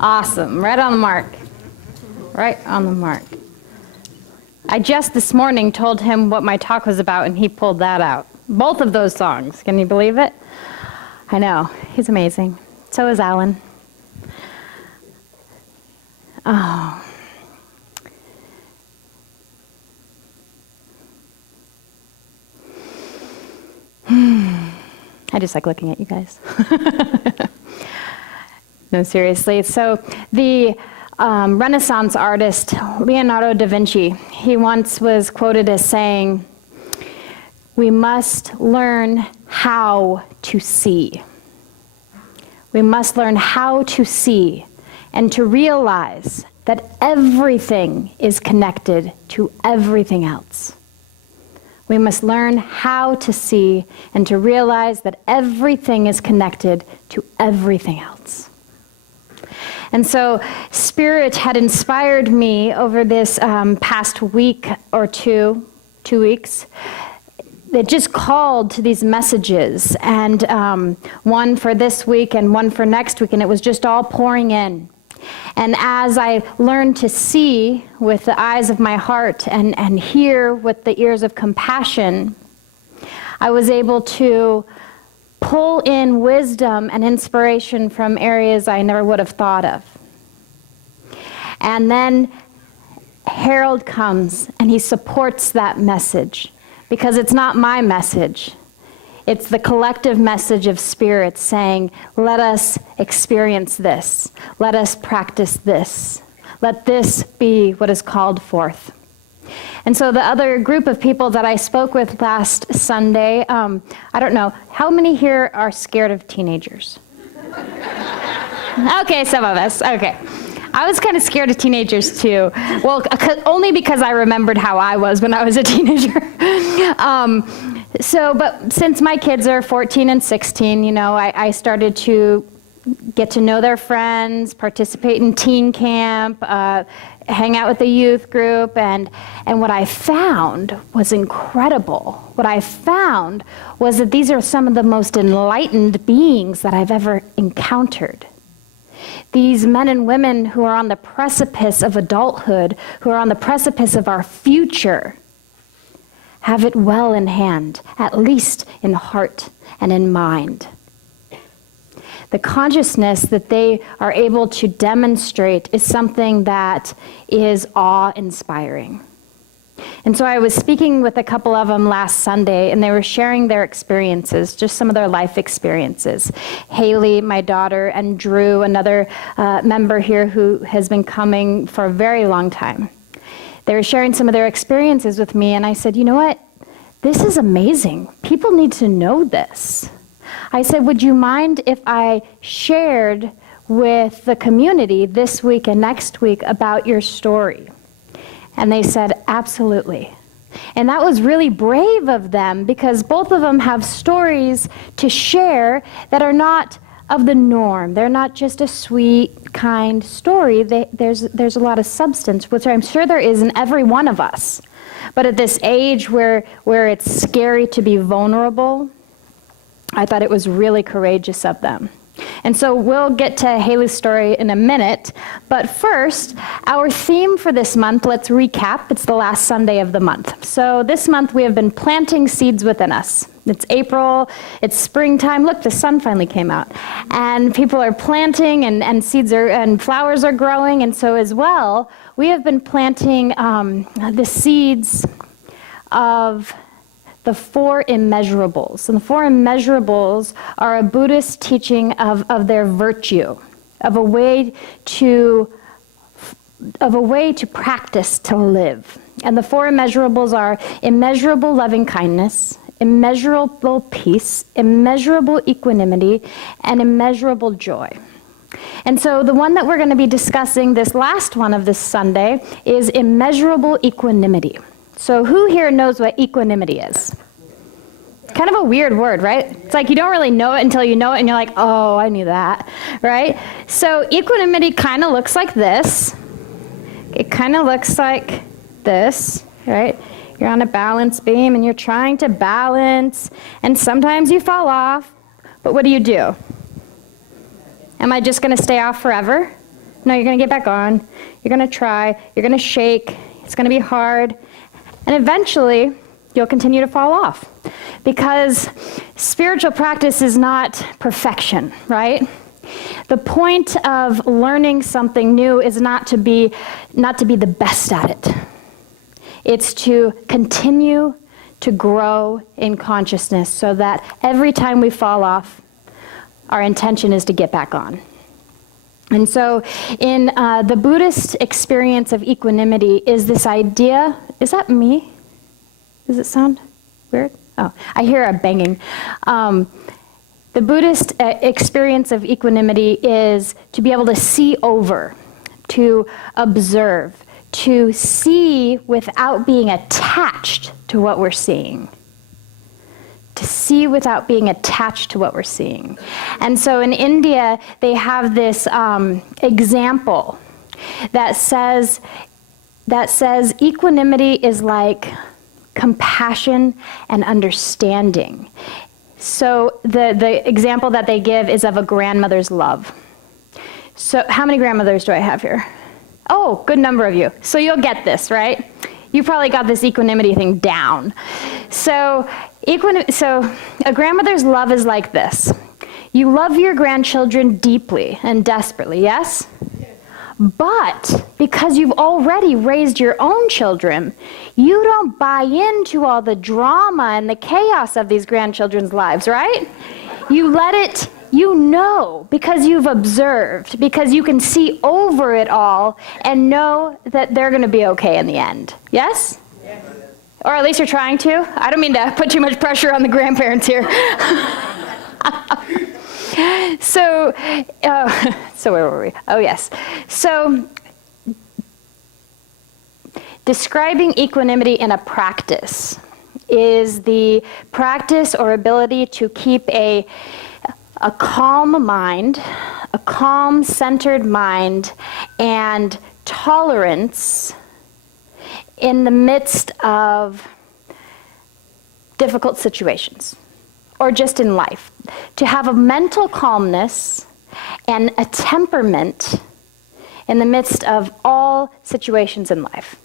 Awesome. Right on the mark. Right on the mark. I just this morning told him what my talk was about, and he pulled that out. Both of those songs. Can you believe it? I know. He's amazing. So is Alan. Oh. I just like looking at you guys. No, seriously. So the Renaissance artist Leonardo da Vinci, he once was quoted as saying, "We must learn how to see. We must learn how to see and to realize that everything is connected to everything else. We must learn how to see and to realize that everything is connected to everything else." And so Spirit had inspired me over this past week or 2 weeks. It just called to these messages, and one for this week and one for next week, and it was just all pouring in. And as I learned to see with the eyes of my heart and hear with the ears of compassion, I was able to pull in wisdom and inspiration from areas I never would have thought of. And then Harold comes and he supports that message, because it's not my message. It's the collective message of Spirit saying, let us experience this. Let us practice this. Let this be what is called forth. And so the other group of people that I spoke with last Sunday, I don't know, how many here are scared of teenagers? Okay, some of us, okay. I was kind of scared of teenagers too. Well, only because I remembered how I was when I was a teenager. But since my kids are 14 and 16, you know, I started to get to know their friends, participate in teen camp, hang out with the youth group, and what I found was incredible. What I found was that these are some of the most enlightened beings that I've ever encountered. These men and women who are on the precipice of adulthood, who are on the precipice of our future, have it well in hand, at least in heart and in mind. The consciousness that they are able to demonstrate is something that is awe-inspiring. And so I was speaking with a couple of them last Sunday, and they were sharing their experiences, just some of their life experiences. Haley, my daughter, and Drew, another member here who has been coming for a very long time. They were sharing some of their experiences with me, and I said, you know what? This is amazing. People need to know this. I said, would you mind if I shared with the community this week and next week about your story? And they said, absolutely. And that was really brave of them, because both of them have stories to share that are not of the norm. They're not just a sweet, kind story. There's a lot of substance, which I'm sure there is in every one of us. But at this age where it's scary to be vulnerable, I thought it was really courageous of them. And so we'll get to Haley's story in a minute, but first, our theme for this month, let's recap. It's the last Sunday of the month. So this month we have been planting seeds within us. It's April, it's springtime. Look, the sun finally came out. And people are planting, and seeds and flowers are growing, and so as well, we have been planting the seeds of the 4 immeasurables. And the 4 immeasurables are a Buddhist teaching of their virtue, of a way to practice to live. And the 4 immeasurables are immeasurable loving kindness, immeasurable peace, immeasurable equanimity, and immeasurable joy. And so the one that we're going to be discussing, this last one of this Sunday, is immeasurable equanimity. So who here knows what equanimity is? Kind of a weird word, right? It's like you don't really know it until you know it, and you're like, oh, I knew that, right? So equanimity kind of looks like this. It kind of looks like this, right? You're on a balance beam, and you're trying to balance, and sometimes you fall off, but what do? Am I just going to stay off forever? No, you're going to get back on. You're going to try. You're going to shake. It's going to be hard. And eventually, you'll continue to fall off. Because spiritual practice is not perfection, right? The point of learning something new is not to be the best at it. It's to continue to grow in consciousness so that every time we fall off, our intention is to get back on. And so in the Buddhist experience of equanimity is this idea, is that me? Does it sound weird? Oh, I hear a banging. The Buddhist experience of equanimity is to be able to see over, to observe, to see without being attached to what we're seeing. To see without being attached to what we're seeing. And so in India, they have this example that says equanimity is like compassion and understanding. So the example that they give is of a grandmother's love. So how many grandmothers do I have here? Oh, good number of you. So you'll get this, right? You probably got this equanimity thing down. So a grandmother's love is like this. You love your grandchildren deeply and desperately, yes? But because you've already raised your own children, you don't buy into all the drama and the chaos of these grandchildren's lives, right? You let it, you know, because you've observed, because you can see over it all and know that they're going to be okay in the end. Yes? Yes. Or at least you're trying to. I don't mean to put too much pressure on the grandparents here. So where were we? Oh, yes. So describing equanimity in a practice is the practice or ability to keep a calm mind, a calm, centered mind, and tolerance in the midst of difficult situations, or just in life. To have a mental calmness and a temperament in the midst of all situations in life.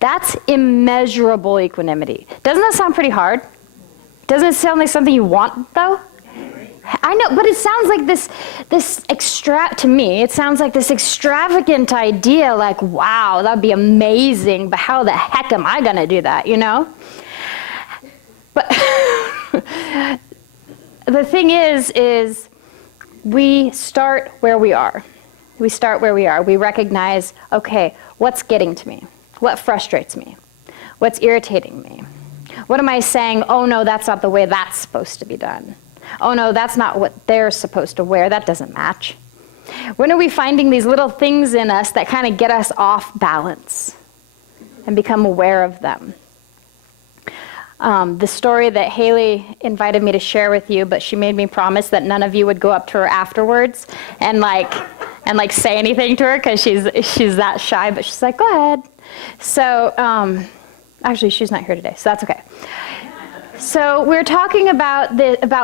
That's immeasurable equanimity. Doesn't that sound pretty hard? Doesn't it sound like something you want, though? I know, but it sounds like to me, it sounds like this extravagant idea, like, wow, that'd be amazing, but how the heck am I gonna do that, you know? But the thing is we start where we are. We start where we are. We recognize, okay, what's getting to me? What frustrates me? What's irritating me? What am I saying, oh no, that's not the way that's supposed to be done? Oh no, that's not what they're supposed to wear. That doesn't match. When are we finding these little things in us that kind of get us off balance and become aware of them? The story that Haley invited me to share with you, but she made me promise that none of you would go up to her afterwards and say anything to her because she's that shy, but she's like, go ahead. So actually she's not here today, so that's okay. So we're talking about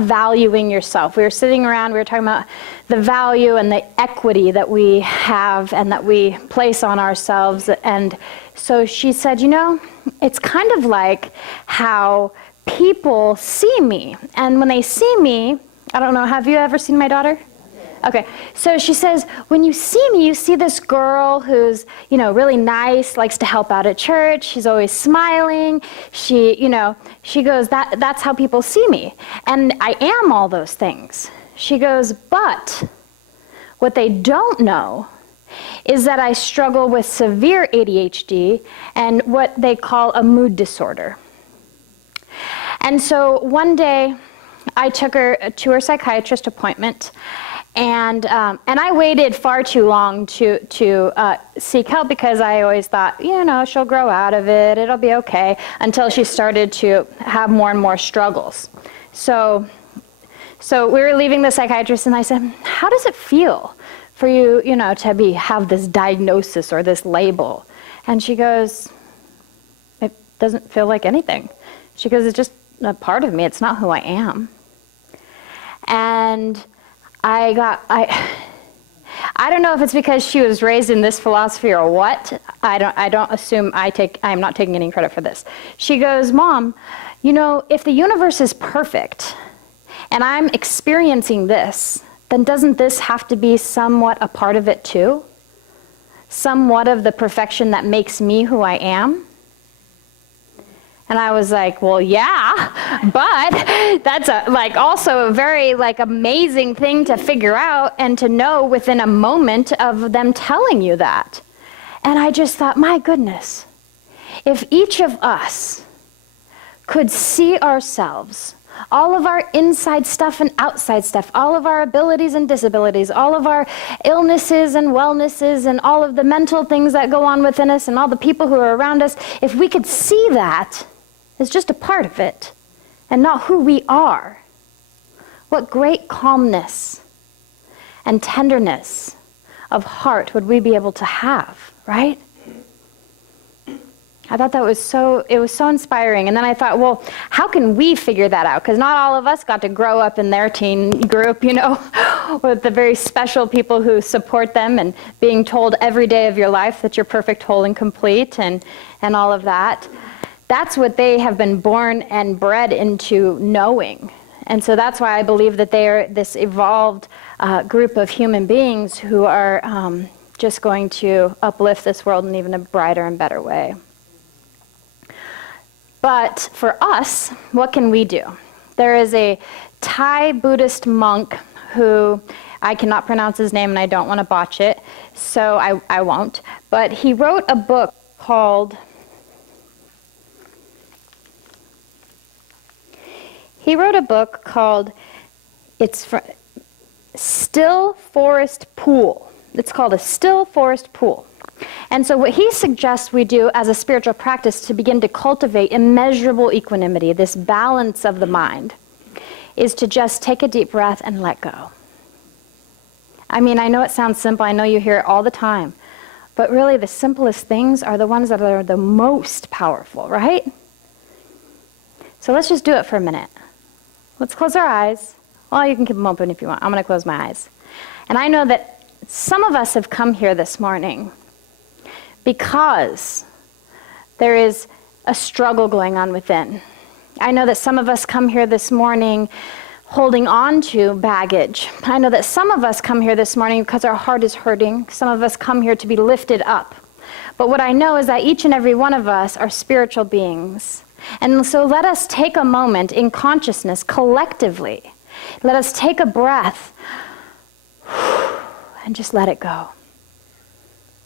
valuing yourself. We were sitting around, we were talking about the value and the equity that we have and that we place on ourselves. And so she said, you know, it's kind of like how people see me. And when they see me, I don't know, have you ever seen my daughter? Okay, so she says, when you see me, you see this girl who's, you know, really nice, likes to help out at church, she's always smiling, she goes, that's how people see me. And I am all those things. She goes, but what they don't know is that I struggle with severe ADHD and what they call a mood disorder. And so one day, I took her to her psychiatrist appointment, and I waited far too long to seek help because I always thought, you know, she'll grow out of it, it'll be okay, until she started to have more and more struggles. So we were leaving the psychiatrist, and I said, how does it feel for you, you know, to have this diagnosis or this label? And she goes, it doesn't feel like anything. She goes, it's just a part of me, it's not who I am. And I don't know if it's because she was raised in this philosophy or what. I don't assume I'm not taking any credit for this. She goes, Mom, you know, if the universe is perfect and I'm experiencing this, then doesn't this have to be somewhat a part of it too? Somewhat of the perfection that makes me who I am? And I was like, well, yeah, but that's also a very amazing thing to figure out and to know within a moment of them telling you that. And I just thought, my goodness, if each of us could see ourselves, all of our inside stuff and outside stuff, all of our abilities and disabilities, all of our illnesses and wellnesses, and all of the mental things that go on within us, and all the people who are around us, if we could see that as just a part of it and not who we are, what great calmness and tenderness of heart would we be able to have, right? I thought it was so inspiring. And then I thought, well, how can we figure that out? Because not all of us got to grow up in their teen group, you know, with the very special people who support them and being told every day of your life that you're perfect, whole, and complete, and all of that. That's what they have been born and bred into knowing. And so that's why I believe that they are this evolved group of human beings who are just going to uplift this world in even a brighter and better way. But for us, what can we do? There is a Thai Buddhist monk who, I cannot pronounce his name and I don't want to botch it, so I won't. But he wrote a book called Still Forest Pool. It's called a Still Forest Pool. And so what he suggests we do as a spiritual practice to begin to cultivate immeasurable equanimity, this balance of the mind, is to just take a deep breath and let go. I mean, I know it sounds simple. I know you hear it all the time. But really, the simplest things are the ones that are the most powerful, right? So let's just do it for a minute. Let's close our eyes. Well, you can keep them open if you want. I'm going to close my eyes. And I know that some of us have come here this morning because there is a struggle going on within. I know that some of us come here this morning holding on to baggage. I know that some of us come here this morning because our heart is hurting. Some of us come here to be lifted up. But what I know is that each and every one of us are spiritual beings. And so let us take a moment in consciousness collectively. Let us take a breath and just let it go.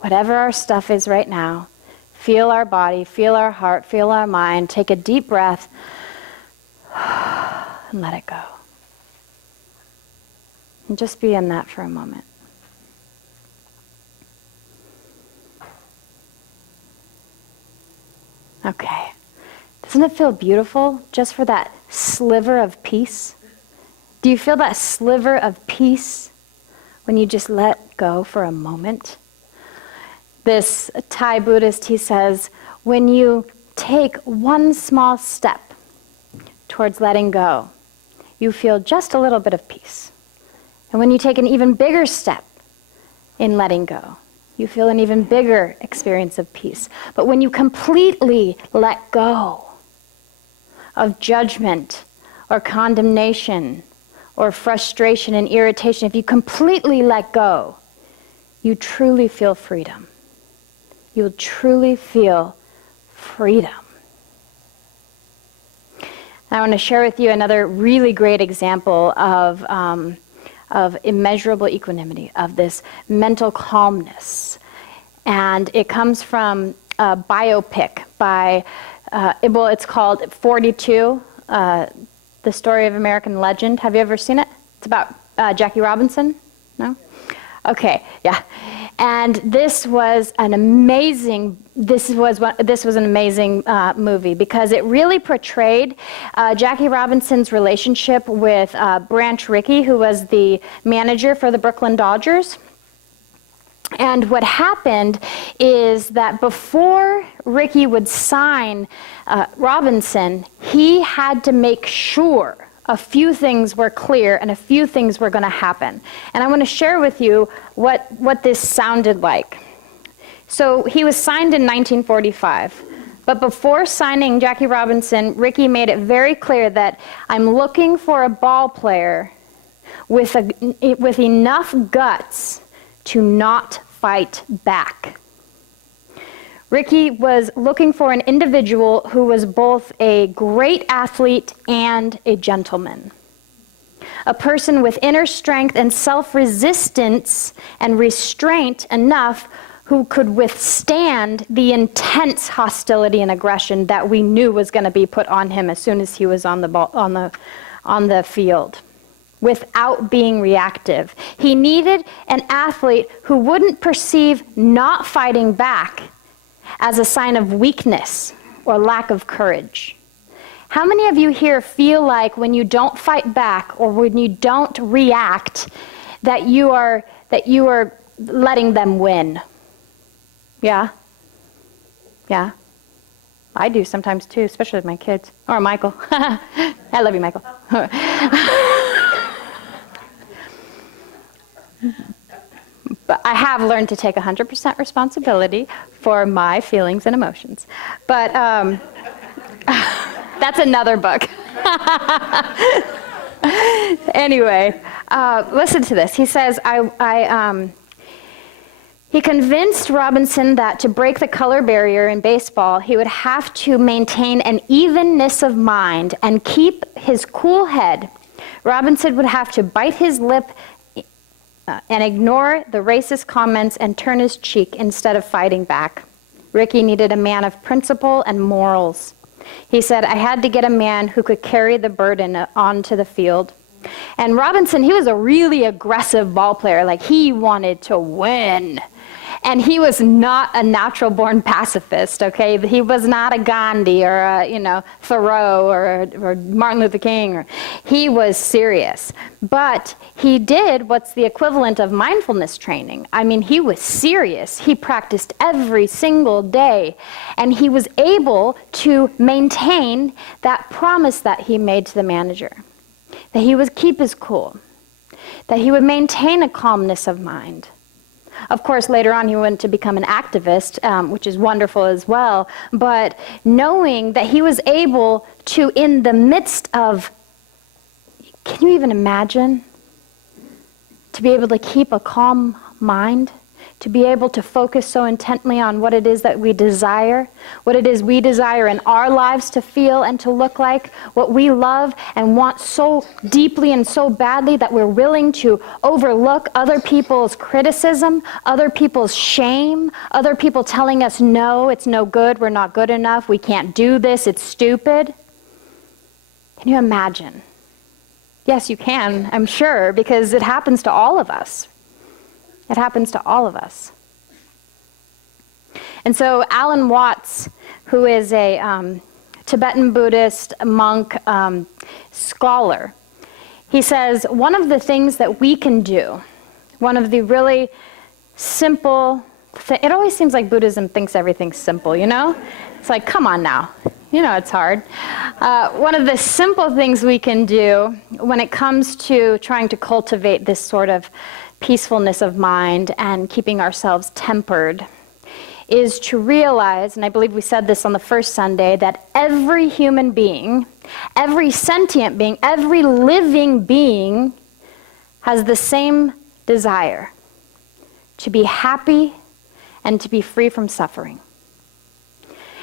Whatever our stuff is right now, feel our body, feel our heart, feel our mind. Take a deep breath and let it go. And just be in that for a moment. Okay. Doesn't it feel beautiful just for that sliver of peace? Do you feel that sliver of peace when you just let go for a moment? This Thai Buddhist, he says, when you take one small step towards letting go, you feel just a little bit of peace. And when you take an even bigger step in letting go, you feel an even bigger experience of peace. But when you completely let go of judgment or condemnation or frustration and irritation, if you completely let go, you truly feel freedom. You'll truly feel freedom. I want to share with you another really great example of immeasurable equanimity, of this mental calmness. And it comes from a biopic by, it's called 42, The Story of American Legend. Have you ever seen it? It's about Jackie Robinson? No? Okay, yeah. And this was an amazing movie because it really portrayed Jackie Robinson's relationship with Branch Rickey, who was the manager for the Brooklyn Dodgers. And what happened is that before Rickey would sign Robinson, he had to make sure a few things were clear and a few things were going to happen. And I want to share with you what this sounded like. So he was signed in 1945. But before signing Jackie Robinson, Ricky made it very clear that I'm looking for a ball player with enough guts to not fight back. Ricky was looking for an individual who was both a great athlete and a gentleman. A person with inner strength and self-resistance and restraint enough who could withstand the intense hostility and aggression that we knew was going to be put on him as soon as he was on the field, without being reactive. He needed an athlete who wouldn't perceive not fighting back as a sign of weakness or lack of courage. How many of you here feel like when you don't fight back or when you don't react that you are letting them win? Yeah? Yeah? I do sometimes too, especially with my kids. Or Michael. I love you, Michael. But I have learned to take 100% responsibility for my feelings and emotions. But that's another book. Anyway, listen to this. He says, he convinced Robinson that to break the color barrier in baseball, he would have to maintain an evenness of mind and keep his cool head. Robinson would have to bite his lip and ignore the racist comments and turn his cheek instead of fighting back. Ricky needed a man of principle and morals. He said, I had to get a man who could carry the burden onto the field. And Robinson, he was a really aggressive ball player. Like, he wanted to win. And he was not a natural-born pacifist, okay? He was not a Gandhi or a, Thoreau or Martin Luther King. He was serious. But he did what's the equivalent of mindfulness training. I mean, he was serious. He practiced every single day. And he was able to maintain that promise that he made to the manager, that he would keep his cool, that he would maintain a calmness of mind. Of course, later on, he went to become an activist, which is wonderful as well. But knowing that he was able to, in the midst of, can you even imagine? To be able to keep a calm mind, to be able to focus so intently on what it is that we desire, what it is we desire in our lives to feel and to look like, what we love and want so deeply and so badly that we're willing to overlook other people's criticism, other people's shame, other people telling us, no, it's no good, we're not good enough, we can't do this, it's stupid. Can you imagine? Yes, you can, I'm sure, because it happens to all of us. It happens to all of us. And so Alan Watts, who is a Tibetan Buddhist monk scholar, he says, one of the things that we can do, one of the really simple, it always seems like Buddhism thinks everything's simple, It's like, come on now. It's hard. One of the simple things we can do when it comes to trying to cultivate this sort of peacefulness of mind and keeping ourselves tempered is to realize, and I believe we said this on the first Sunday, that every human being, every sentient being, every living being has the same desire to be happy and to be free from suffering.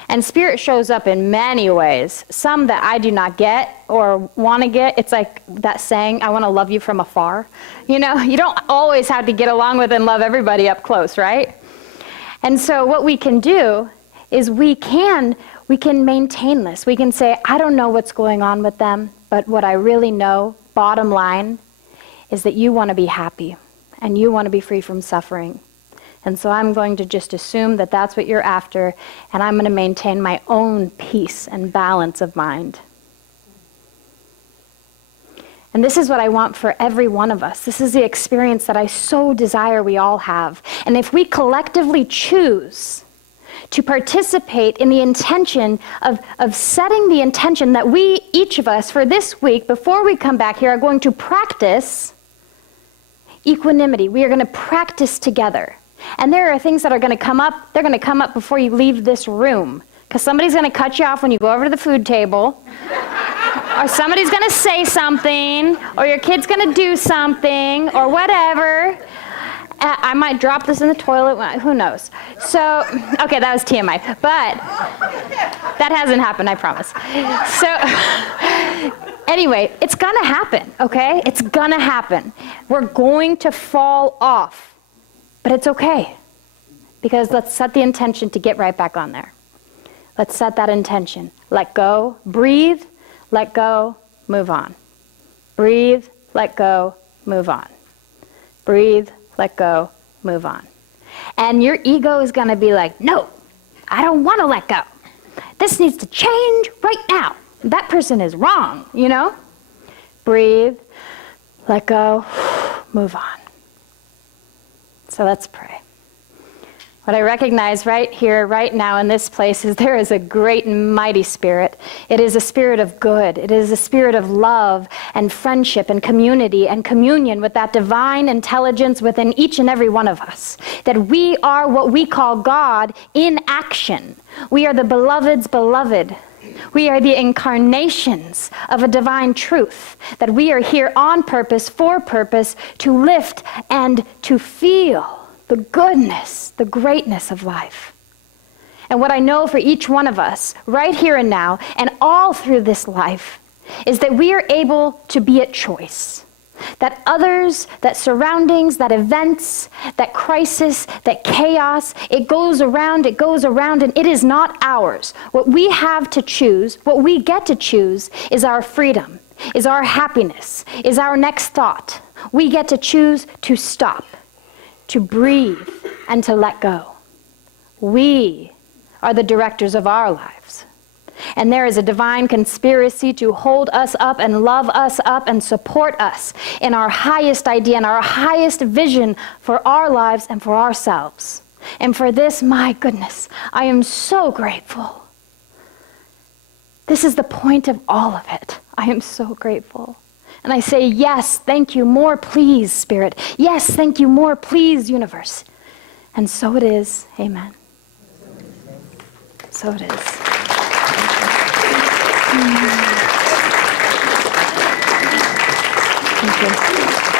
And spirit shows up in many ways, some that I do not get or want to get. It's like that saying, I want to love you from afar. You don't always have to get along with and love everybody up close, right? And so what we can do is we can maintain this. We can say, I don't know what's going on with them, but what I really know, bottom line, is that you want to be happy and you want to be free from suffering. And so I'm going to just assume that that's what you're after, and I'm going to maintain my own peace and balance of mind. And this is what I want for every one of us. This is the experience that I so desire we all have. And if we collectively choose to participate in the intention of setting the intention that we, each of us, for this week, before we come back here, are going to practice equanimity. We are going to practice together. And there are things that are going to come up. They're going to come up before you leave this room. Because somebody's going to cut you off when you go over to the food table. Or somebody's going to say something. Or your kid's going to do something. Or whatever. I might drop this in the toilet. Who knows? So, okay, that was TMI. But that hasn't happened, I promise. So, anyway, it's going to happen, okay? It's going to happen. We're going to fall off. But it's okay. Because let's set the intention to get right back on there. Let's set that intention. Let go, breathe, let go, move on. Breathe, let go, move on. Breathe, let go, move on. And your ego is going to be like, no, I don't want to let go. This needs to change right now. That person is wrong, you know? Breathe, let go, move on. So let's pray. What I recognize right here, right now in this place is there is a great and mighty spirit. It is a spirit of good. It is a spirit of love and friendship and community and communion with that divine intelligence within each and every one of us. That we are what we call God in action. We are the beloved's beloved. We are the incarnations of a divine truth. That we are here on purpose, for purpose, to lift and to feel the goodness, the greatness of life. And what I know for each one of us, right here and now, and all through this life, is that we are able to be at choice. That others, that surroundings, that events, that crisis, that chaos, it goes around, and it is not ours. What we have to choose, what we get to choose, is our freedom, is our happiness, is our next thought. We get to choose to stop, to breathe, and to let go. We are the directors of our lives. And there is a divine conspiracy to hold us up and love us up and support us in our highest idea and our highest vision for our lives and for ourselves. And for this, my goodness, I am so grateful. This is the point of all of it. I am so grateful. And I say, yes, thank you, more please, Spirit. Yes, thank you, more please, universe. And so it is. Amen. So it is. Thank you.